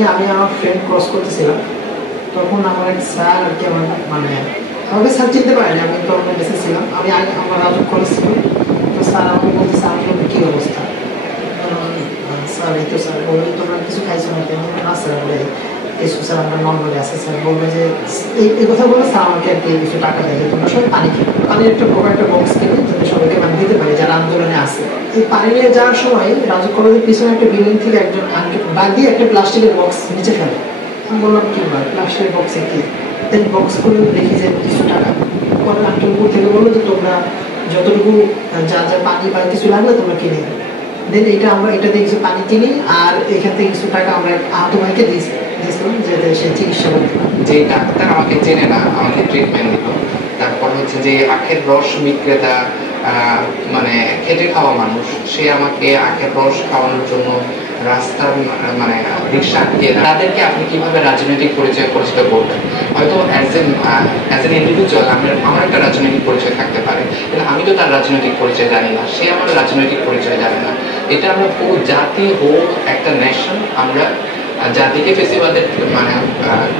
নিয়ে আমি আমার ফ্রেন্ড ক্রস করতেছিলাম, তখন আমার এক স্যার আর কি আমার মানে আমাকে স্যার চিনতে পারেনি, আমি তো অন্য বেসে ছিলাম, আমি আগে আমার রাজু কলেজ ছিল। তো স্যার আমাকে বলতেছে আমি বলবো কী অবস্থা, স্যার এই তো স্যার বলবে তোমরা কিছু খাইছো না কেন? না স্যার বলে কিছু স্যার আমরা নর্মালি আছে। স্যার বলবে যে এই কথা বলে স্যার আমাকে আর কি কিছু টাকা দেয়, তোমরা সবাই পানি খেলো, পানির একটা বড় একটা বক্স কিনে যাতে সবাইকে মানে দিতে পারে যারা আন্দোলনে আছে। এই পানি নিয়ে যাওয়ার সময় রাজু কলেজের পিছনে একটা বিল্ডিং থেকে একজন বাদ দিয়ে একটা প্লাস্টিকের বক্স নিচে ফেলে। আমি বললাম কি ভাই প্লাস্টিকের বক্সে কি? দেন বক্স খুলে দেখি যে কিছু টাকা। পরে আঙ্কেল উপর থেকে বললো যে তোমরা যতটুকু যা যা পানি বা কিছু লাগলে তোমরা কিনে দেবে। দেন এটা আমরা এটা দিয়ে কিছু পানি কিনি আর এখান থেকে কিছু টাকা আমরা আহত ভাইকে দিয়েছিলাম যে সে চিকিৎসা করতে পারে। যে ডাক্তার আমাকে চেনে না, আমাকে ট্রিটমেন্ট দিল। তারপর হচ্ছে যে আখের রস বিক্রেতা, মানে খেটে খাওয়া মানুষ, সে আমাকে আখের রস খাওয়ানোর জন্য রাস্তার মানে রিক্সা আটকিয়ে। তাদেরকে আপনি কিভাবে রাজনৈতিক পরিচয় পরিচিত করবেন? হয়তো অ্যাজ এন ইন্ডিভিজুয়াল আমার একটা রাজনৈতিক পরিচয় থাকতে পারে, কিন্তু আমি তো তার রাজনৈতিক পরিচয় জানি না, সে আমার রাজনৈতিক পরিচয় জানে না। এটা আমরা পুরো জাতি হোক একটা নেশন, আমরা জাতিকে ফেসিবাদের মানে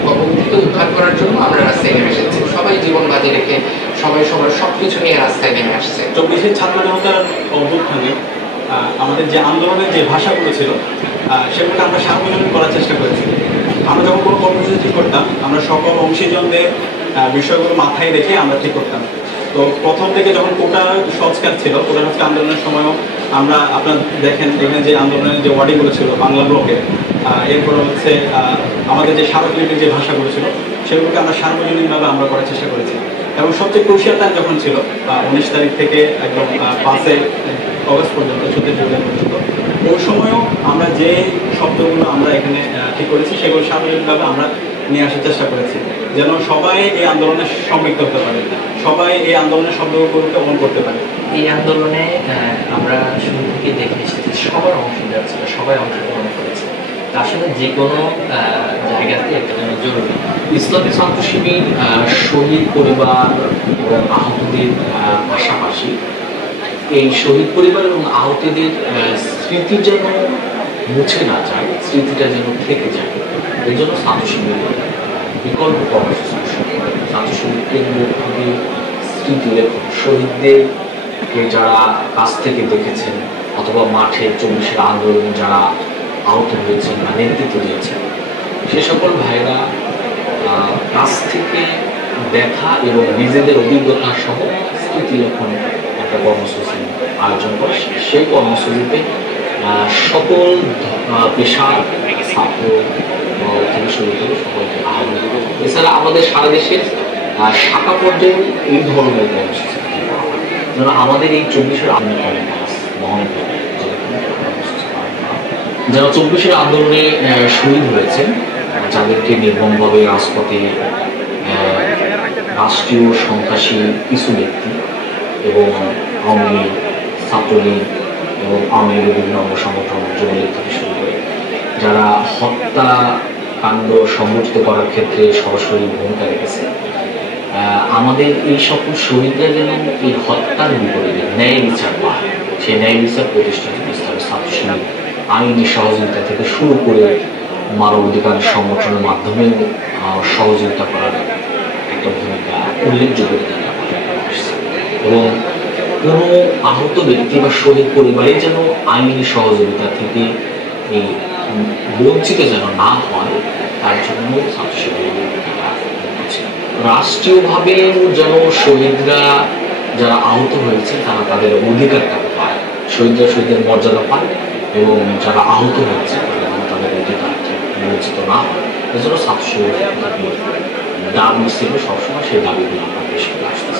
কবল থেকে উদ্ধার করার জন্য আমরা রাস্তায় নেমে এসেছি। সবাই জীবন বাজি রেখে সবাই সবার সবকিছু নিয়ে রাস্তায় নেমে আসছে। 24 ছাত্র জনতার অভ্যুত্থানে আমাদের যে আন্দোলনের যে ভাষাগুলো ছিল সেগুলোকে আমরা সার্বজনীন করার চেষ্টা করেছি। আমরা যখন কোনো কর্মসূচি ঠিক করতাম, আমরা সকল অংশীজনদের বিষয়গুলো মাথায় রেখে আমরা ঠিক করতাম। তো প্রথম থেকে যখন কোটা সংস্কার ছিল, কোটা সংস্কার আন্দোলনের সময়ও আমরা আপনার দেখেন এখানে যে আন্দোলনের যে ওয়ার্ডিংগুলো ছিল বাংলা ব্লকে, এরপরে হচ্ছে আমাদের যে স্মারকলিপির যে ভাষাগুলো ছিল সেগুলোকে আমরা সার্বজনীনভাবে আমরা করার চেষ্টা করেছি। এবং সবচেয়ে ক্রুশিয়াল টাইম যখন ছিল 19 তারিখ থেকে একদম 5 অগস্ট পর্যন্ত, 14 জুলাই পর্যন্ত, ওই সময়ও আমরা যে শব্দগুলো আমরা এখানে ঠিক করেছি সেগুলো সার্বজনীনভাবে আমরা নিয়ে আসার চেষ্টা করেছি, যেন সবাই এই আন্দোলনে সম্পৃক্ত হতে পারে, সবাই এই আন্দোলনের শব্দগুলোকে অন করতে পারে। এই আন্দোলনে আমরা শুরু থেকে দেখে এসেছি সবার অংশীদার ছিল, সবাই অংশগ্রহণ করেছে। আসলে যে কোনো জায়গাতে একটা জন্য জরুরি। ইসলামী ছাত্র শিবির শহীদ পরিবার এবং আহতদের পাশাপাশি এই শহীদ পরিবার এবং আহতদের স্মৃতি যেন মুছে না যায়, স্মৃতিটা যেন থেকে যায়, এই জন্য ছাত্র শিবির বিকল্প কর্মসূচি। ছাত্র শিবির কেন্দ্রভাবে স্মৃতি লেখন, শহীদদেরকে যারা কাছ থেকে দেখেছেন অথবা মাঠে 24 আন্দোলনে যারা আহত হয়েছেন বা নেতৃত্ব দিয়েছেন, সে সকল ভাইরা কাছ থেকে দেখা এবং নিজেদের অভিজ্ঞতা সহ স্মৃতি লেখন একটা কর্মসূচি আয়োজন করে। সেই কর্মসূচিতে সকল পেশা ছাত্র থেকে শুরু করে সকলকে আহ্বান। এছাড়া আমাদের সারা দেশের শাখা পর্যায়ে এই ধরনের কর্মসূচি, যেন আমাদের এই 24 আন্দোলনের মহান যারা 24 আন্দোলনে শহীদ হয়েছেন, যাদেরকে নির্মমভাবে রাজপথে রাষ্ট্রীয় সন্ত্রাসী কিছু ব্যক্তি এবং আওয়ামী লীগ, ছাত্রলীগ এবং আওয়ামী লীগের বিভিন্ন অঙ্গ সংগঠন, যুবলীগ থেকে শুরু করে যারা হত্যাকাণ্ড সংগঠিত করার ক্ষেত্রে সরাসরি ভূমিকা রেখেছে, আমাদের এই সকল শহীদরা যেন এই হত্যার বিপরীতে ন্যায় বিচার পায়, সেই ন্যায় বিচার প্রতিষ্ঠা ইসলামী ছাত্র শিবির আইনি সহযোগিতা থেকে শুরু করে মানবাধিকার সংগঠনের মাধ্যমে সহযোগিতা করার একটা ভূমিকা উল্লেখযোগ্য এবং কোনো আহত ব্যক্তি বা শহীদ পরিবারে যেন আইনি সহযোগিতা থেকে এই বঞ্চিত যেন না হয়, তার জন্য ছাত্র শিবির রাষ্ট্রীয়ভাবে যেন শহীদরা যারা আহত হয়েছে তারা তাদের অধিকারটা পায়, শহীদের মর্যাদা পায় এবং যারা আহত হয়েছে তারা তাদের অধিকার বঞ্চিত না হয়। এজন্য ছাত্র শিবির দাবি ছিল সবসময়, সেই দাবিগুলো আমরা পেশ করে আসতেছি।